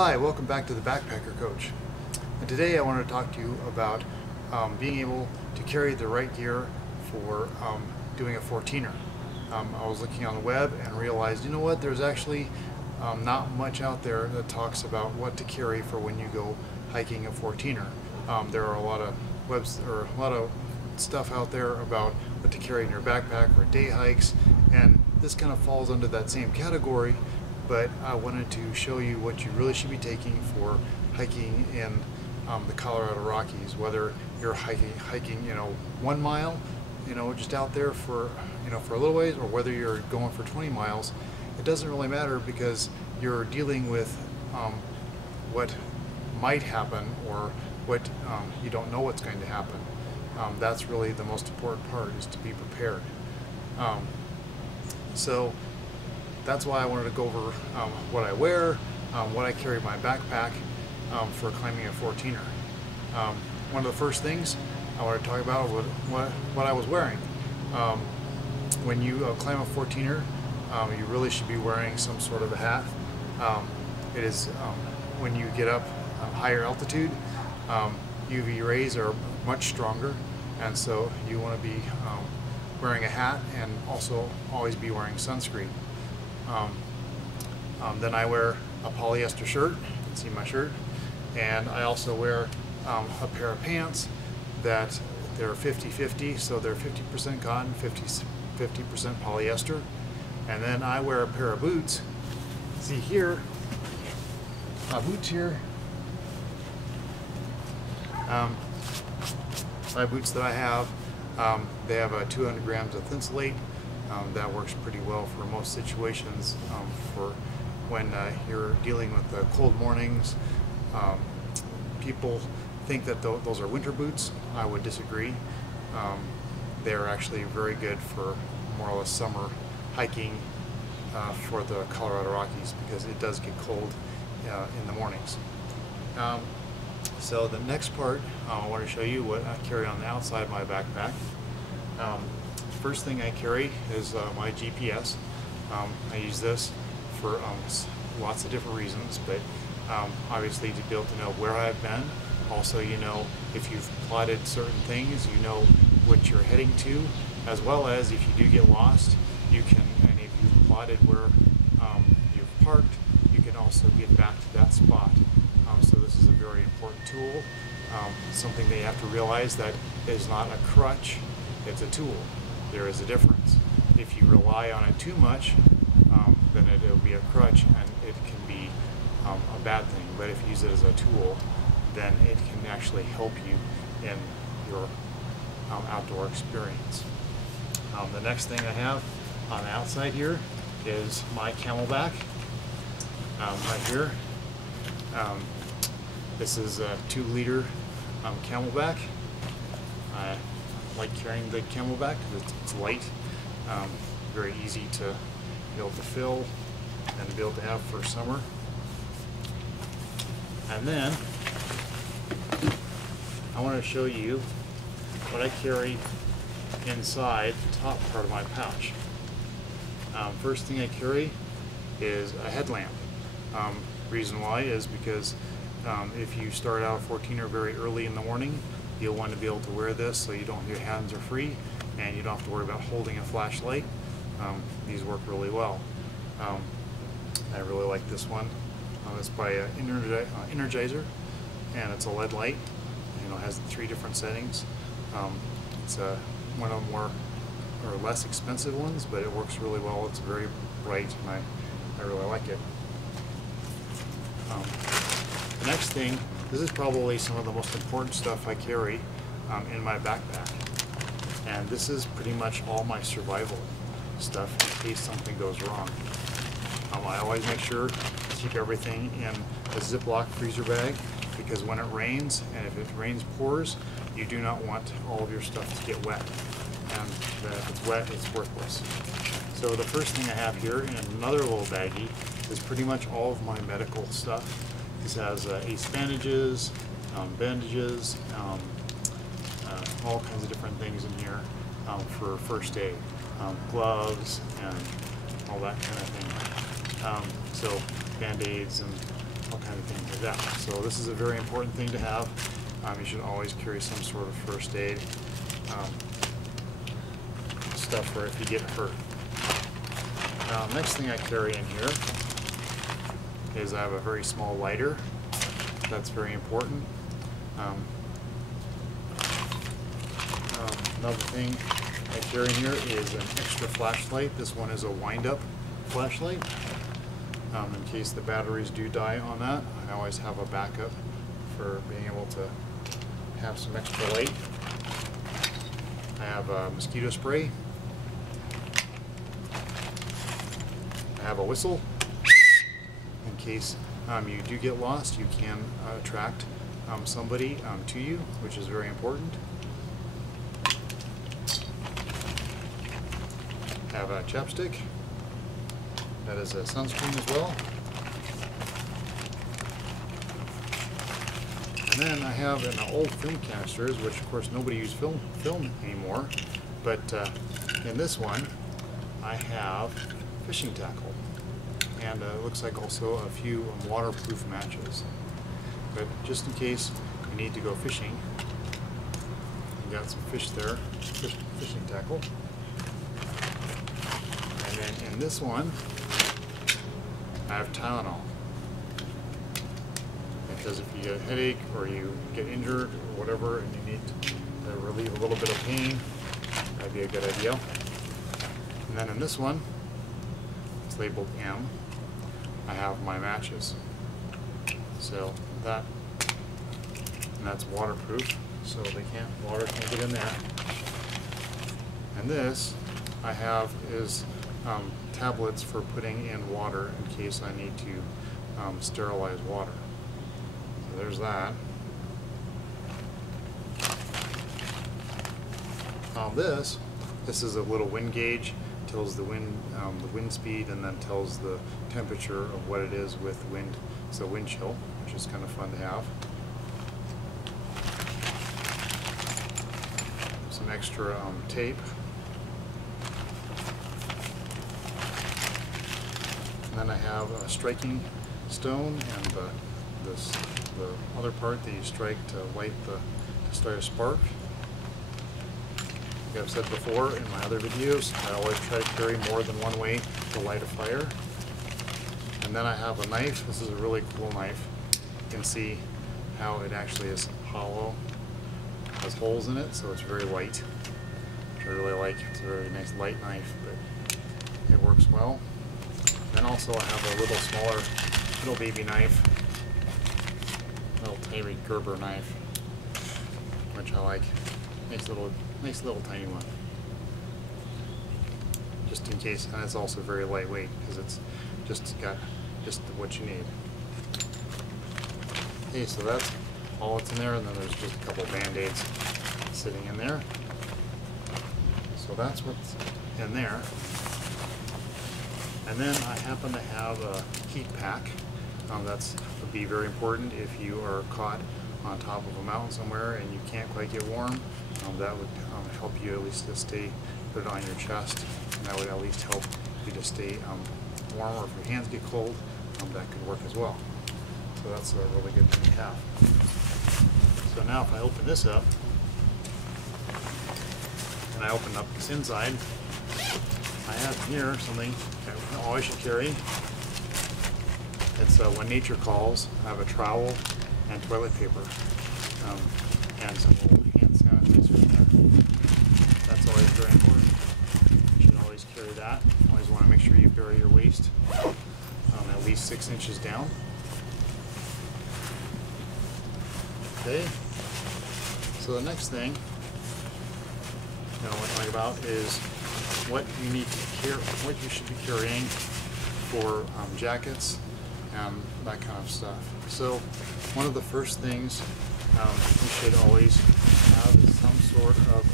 Hi, welcome back to the Backpacker Coach. And today I want to talk to you about being able to carry the right gear for doing a 14er. I was looking on the web and realized, you know what, there's actually not much out there that talks about what to carry for when you go hiking a 14er. There are a lot of stuff out there about what to carry in your backpack for day hikes, and this kind of falls under that same category. But I wanted to show you what you really should be taking for hiking in the Colorado Rockies. Whether you're hiking 1 mile, just out there for for a little ways, or whether you're going for 20 miles, it doesn't really matter, because you're dealing with what might happen, or what you don't know what's going to happen. That's really the most important part, is to be prepared. So that's why I wanted to go over what I wear, what I carry in my backpack for climbing a 14er. One of the first things I want to talk about was what I was wearing. When you climb a 14er, you really should be wearing some sort of a hat. It is when you get up higher altitude, UV rays are much stronger, and so you want to be wearing a hat, and also always be wearing sunscreen. Then I wear a polyester shirt. You can see my shirt. And I also wear a pair of pants that they're 50-50, so they're 50% cotton, 50% polyester. And then I wear a pair of boots. See here, my boots here. My boots that I have, they have 200 grams of Thinsulate. That works pretty well for most situations. For when you're dealing with the cold mornings, people think that those are winter boots. I would disagree. They're actually very good for more or less summer hiking for the Colorado Rockies, because it does get cold in the mornings. So the next part, I want to show you what I carry on the outside of my backpack. First thing I carry is my GPS. I use this for lots of different reasons, but obviously to be able to know where I've been. Also, if you've plotted certain things, you know what you're heading to, as well as if you do get lost, you can, and if you've plotted where you've parked, you can also get back to that spot. So this is a very important tool. Something they have to realize, that it is not a crutch, it's a tool. There is a difference. If you rely on it too much, then it'll be a crutch, and it can be a bad thing. But if you use it as a tool, then it can actually help you in your outdoor experience. The next thing I have on the outside here is my Camelbak. Right here. This is a 2-liter Camelbak. I like carrying the Camelbak because it's light, very easy to be able to fill and be able to have for summer. And then I want to show you what I carry inside the top part of my pouch. First thing I carry is a headlamp. Reason why is because if you start out a 14er very early in the morning, you'll want to be able to wear this so your hands are free, and you don't have to worry about holding a flashlight. These work really well. I really like this one. It's by Energizer, and it's a LED light. It has 3 different settings. It's one of the more or less expensive ones, but it works really well. It's very bright, and I really like it. The next thing, this is probably some of the most important stuff I carry in my backpack. And this is pretty much all my survival stuff in case something goes wrong. I always make sure to keep everything in a Ziploc freezer bag, because when it rains, and if it rains pours, you do not want all of your stuff to get wet. And if it's wet, it's worthless. So the first thing I have here in another little baggie is pretty much all of my medical stuff. This has ace bandages, bandages, all kinds of different things in here for first aid, gloves, and all that kind of thing. So Band-Aids and all kind of things like that. So this is a very important thing to have. You should always carry some sort of first aid stuff for if you get hurt. Next thing I carry in here is I have a very small lighter. That's very important. Another thing I carry in here is an extra flashlight. This one is a wind-up flashlight. In case the batteries do die on that, I always have a backup for being able to have some extra light. I have a mosquito spray. I have a whistle. In case you do get lost, you can attract somebody to you, which is very important. I have a chapstick. That is a sunscreen as well. And then I have in the old film canisters, which of course nobody uses film anymore, but in this one I have fishing tackle, and it looks like also a few waterproof matches. But just in case you need to go fishing, you got some fish there, fishing tackle. And then in this one I have Tylenol, because if you get a headache or you get injured or whatever and you need to relieve a little bit of pain, that'd be a good idea. And then in this one, it's labeled M, I have my matches. So that's waterproof, so water can't get in there. And this I have is tablets for putting in water in case I need to sterilize water. So there's that. This is a little wind gauge. Tells the wind speed, and then tells the temperature of what it is with wind. It's a wind chill, which is kind of fun to have. Some extra tape. And then I have a striking stone and the other part that you strike to light to start a spark. Like I've said before in my other videos, I always try to carry more than one way to light a fire. And then I have a knife. This is a really cool knife. You can see how it actually is hollow. It has holes in it, so it's very light, which I really like. It's a very nice light knife, but it works well. Then also I have a little smaller, little baby knife, little tiny Gerber knife, which I like. Nice little tiny one. Just in case, and it's also very lightweight because it's got just what you need. Okay, so that's all that's in there, and then there's just a couple Band-Aids sitting in there. So that's what's in there. And then I happen to have a heat pack. That would be very important if you are caught on top of a mountain somewhere and you can't quite get warm. That would help you at least to put it on your chest, and that would at least help you to stay warm, or if your hands get cold, that could work as well. So that's a really good thing to have. So now if I open this up, and I open up this inside, I have here something that I always should carry. It's when nature calls. I have a trowel and toilet paper, and some little hand sanitizer in there. That's always very important. You should always carry that. Always want to make sure you bury your waist at least 6 inches down. Okay. So the next thing I want to talk about is what you need to carry, what you should be carrying for jackets and that kind of stuff. So one of the first things you should always have is some sort of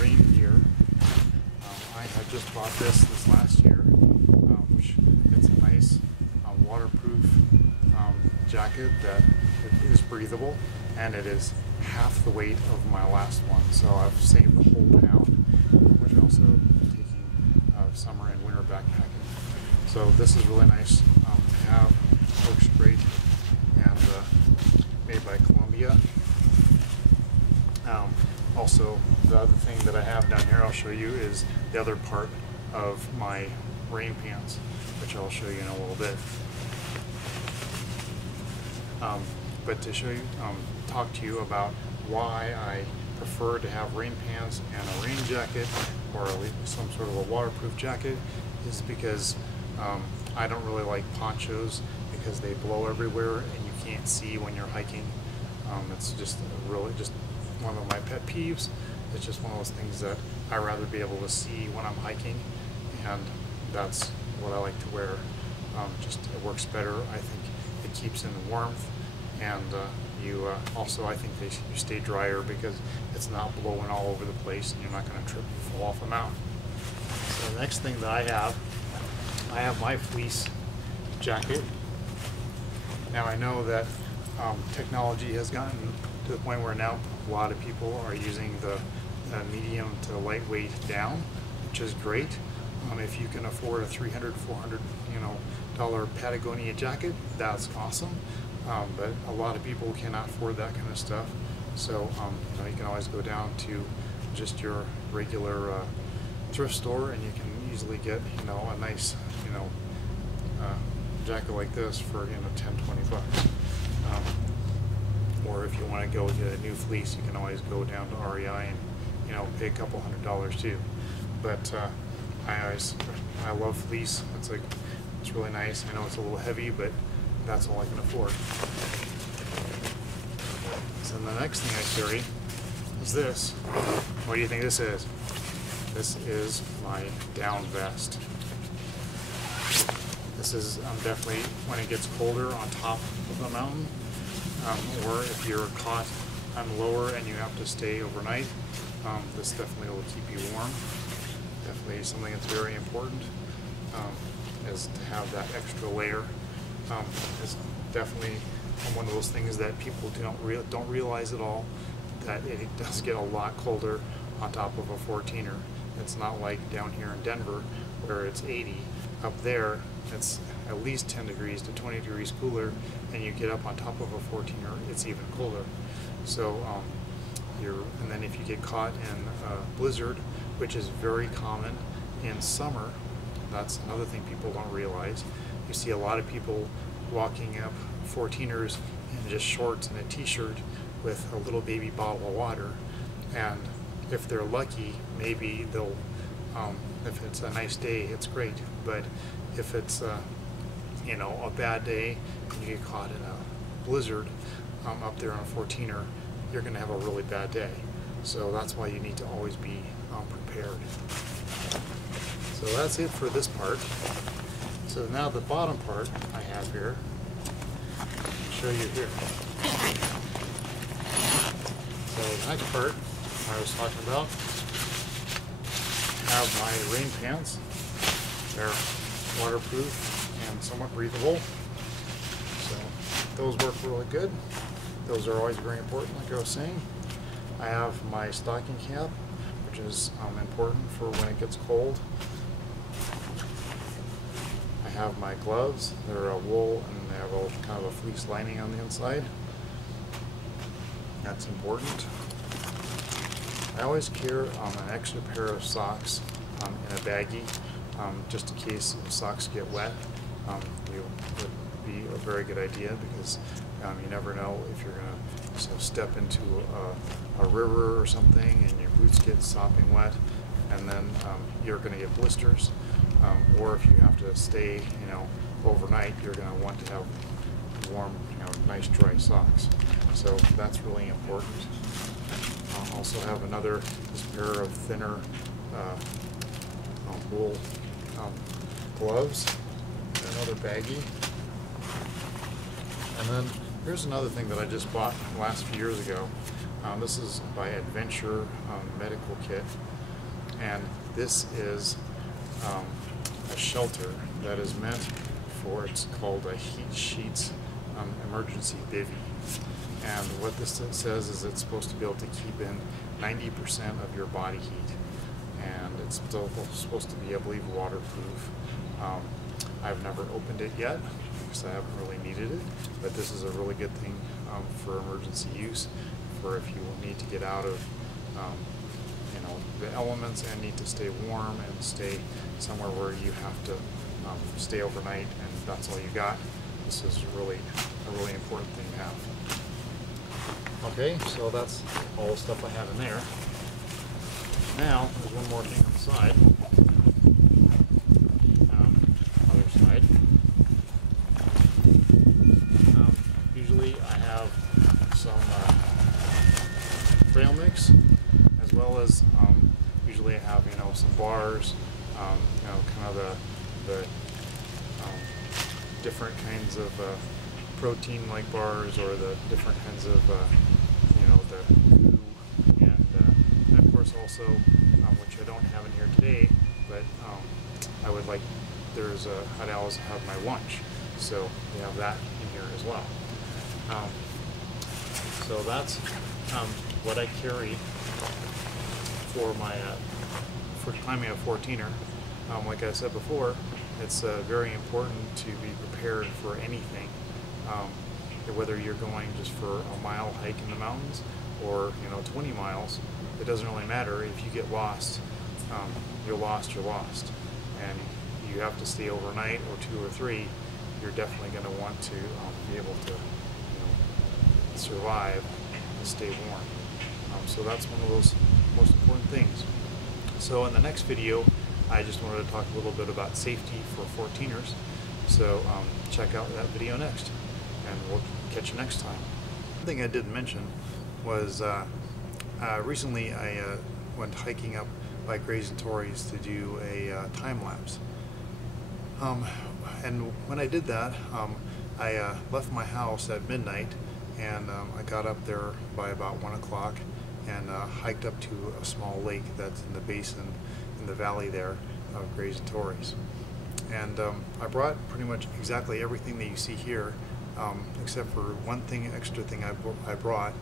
rain gear. I had just bought this last year, which it's a nice waterproof jacket that is breathable, and it is half the weight of my last one. So I've saved a whole pound, which I'm also taking summer and winter backpacking. So this is really nice to have works great, and made by Columbia. Also, the other thing that I have down here I'll show you is the other part of my rain pants, which I'll show you in a little bit. But to show you, talk to you about why I prefer to have rain pants and a rain jacket, or at least some sort of a waterproof jacket, is because I don't really like ponchos because they blow everywhere and you can't see when you're hiking. It's just really just one of my pet peeves. It's just one of those things that I'd rather be able to see when I'm hiking, and that's what I like to wear. Just it works better. I think it keeps in warmth, and you also, I think you stay drier because it's not blowing all over the place and you're not going to trip and fall off a mountain. So the next thing that I have my fleece jacket. Now I know that technology has gotten to the point where now a lot of people are using the medium to lightweight down, which is great. If you can afford a $300, $400, dollar Patagonia jacket, that's awesome. But a lot of people cannot afford that kind of stuff. So you can always go down to just your regular thrift store, and you can easily get a nice jacket like this for 10, 20 bucks. Or if you want to go get a new fleece, you can always go down to REI and pay a couple $100s too. But I love fleece. It's really nice. I know it's a little heavy, but that's all I can afford. So the next thing I carry is this. What do you think this is? This is my down vest. This is definitely when it gets colder on top of the mountain, or if you're caught on lower and you have to stay overnight, this definitely will keep you warm. Definitely something that's very important, is to have that extra layer. It's definitely one of those things that people don't realize at all, that it does get a lot colder on top of a 14er. It's not like down here in Denver where it's 80. Up there it's at least 10 degrees to 20 degrees cooler, and you get up on top of a 14er, it's even colder. So and then if you get caught in a blizzard, which is very common in summer, that's another thing people don't realize. You see a lot of people walking up 14ers in just shorts and a t-shirt with a little baby bottle of water, and if they're lucky, maybe they'll, if it's a nice day, it's great. But if it's a bad day and you get caught in a blizzard up there on a 14er, you're going to have a really bad day. So that's why you need to always be prepared. So that's it for this part. So now the bottom part I have here, I'll show you here. So the next part I was talking about, I have my rain pants. They're waterproof and somewhat breathable. So those work really good. Those are always very important, like I was saying. I have my stocking cap, which is important for when it gets cold. I have my gloves. They're a wool and they have a kind of a fleece lining on the inside. That's important. I always carry an extra pair of socks in a baggie, just in case socks get wet. It would be a very good idea, because you never know if you're going to step into a river or something and your boots get sopping wet, and then you're going to get blisters. Or if you have to stay, overnight, you're going to want to have warm, nice dry socks. So that's really important. I'll also have this pair of thinner wool gloves, another baggie. And then here's another thing that I just bought last few years ago. This is by Adventure Medical Kit, and this is a shelter that is meant for, it's called a heat sheets emergency bivvy. And what this says is it's supposed to be able to keep in 90% of your body heat, and it's still supposed to be, I believe, waterproof. I've never opened it yet, because I haven't really needed it, but this is a really good thing for emergency use, for if you need to get out of you know, the elements and need to stay warm and stay somewhere where you have to stay overnight and that's all you got. This is really a really important thing to have. Okay, so that's all the stuff I have in there. Now, there's one more thing on the side. Other side. Usually I have some trail mix, as well as usually I have, you know, some bars, you know, kind of the different kinds of protein-like bars, or the different kinds of, you know, the goo, and of course also, which I don't have in here today, but I would like, I'd always have my lunch, so we have that in here as well. So that's what I carry for my for climbing a 14er. Like I said before, it's very important to be prepared for anything. Whether you're going just for a mile hike in the mountains, or 20 miles, it doesn't really matter. If you get lost, you're lost, and you have to stay overnight or 2 or 3. You're definitely going to want to be able to survive and stay warm. So that's one of those most important things. So in the next video, I just wanted to talk a little bit about safety for 14ers. So check out that video next, and we'll catch you next time. One thing I didn't mention was recently I went hiking up by Grays and Torreys to do a time lapse. And when I did that, I left my house at midnight, and I got up there by about 1 o'clock and hiked up to a small lake that's in the basin, in the valley there of Grays and Torreys. And I brought pretty much exactly everything that you see here, except for one thing, extra thing I brought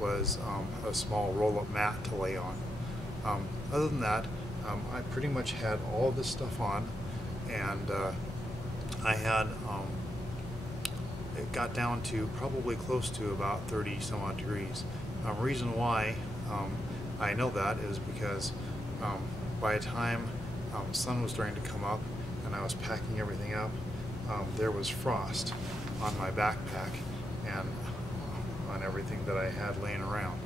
was a small roll-up mat to lay on. Other than that, I pretty much had all this stuff on, and I had it got down to probably close to about 30 some odd degrees. Reason why I know that is because by the time the sun was starting to come up and I was packing everything up, there was frost on my backpack and on everything that I had laying around.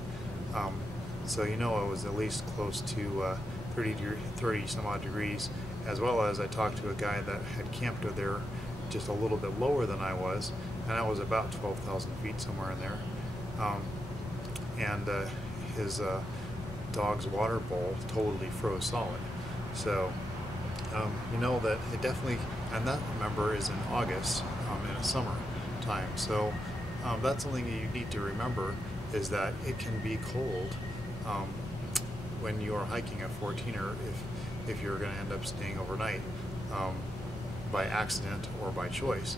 So it was at least close to 30 some odd degrees, as well as I talked to a guy that had camped over there just a little bit lower than I was, and I was about 12,000 feet somewhere in there. And his dog's water bowl totally froze solid. So that it definitely, and that, remember, is in August, in a summer time. So that's something that you need to remember, is that it can be cold when you are hiking a 14er if you're going to end up staying overnight by accident or by choice.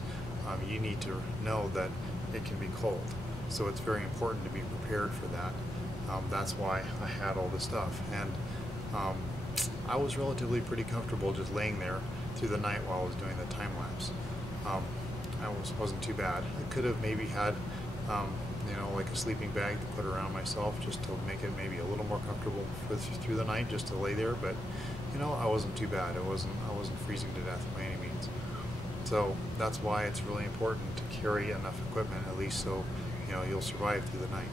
You need to know that it can be cold. So it's very important to be prepared for that. That's why I had all this stuff. And I was relatively pretty comfortable just laying there through the night while I was doing the time lapse. Wasn't too bad. I could have maybe had like a sleeping bag to put around myself just to make it maybe a little more comfortable through the night, just to lay there. But I wasn't too bad. I wasn't freezing to death by any means. So that's why it's really important to carry enough equipment, at least so you'll survive through the night.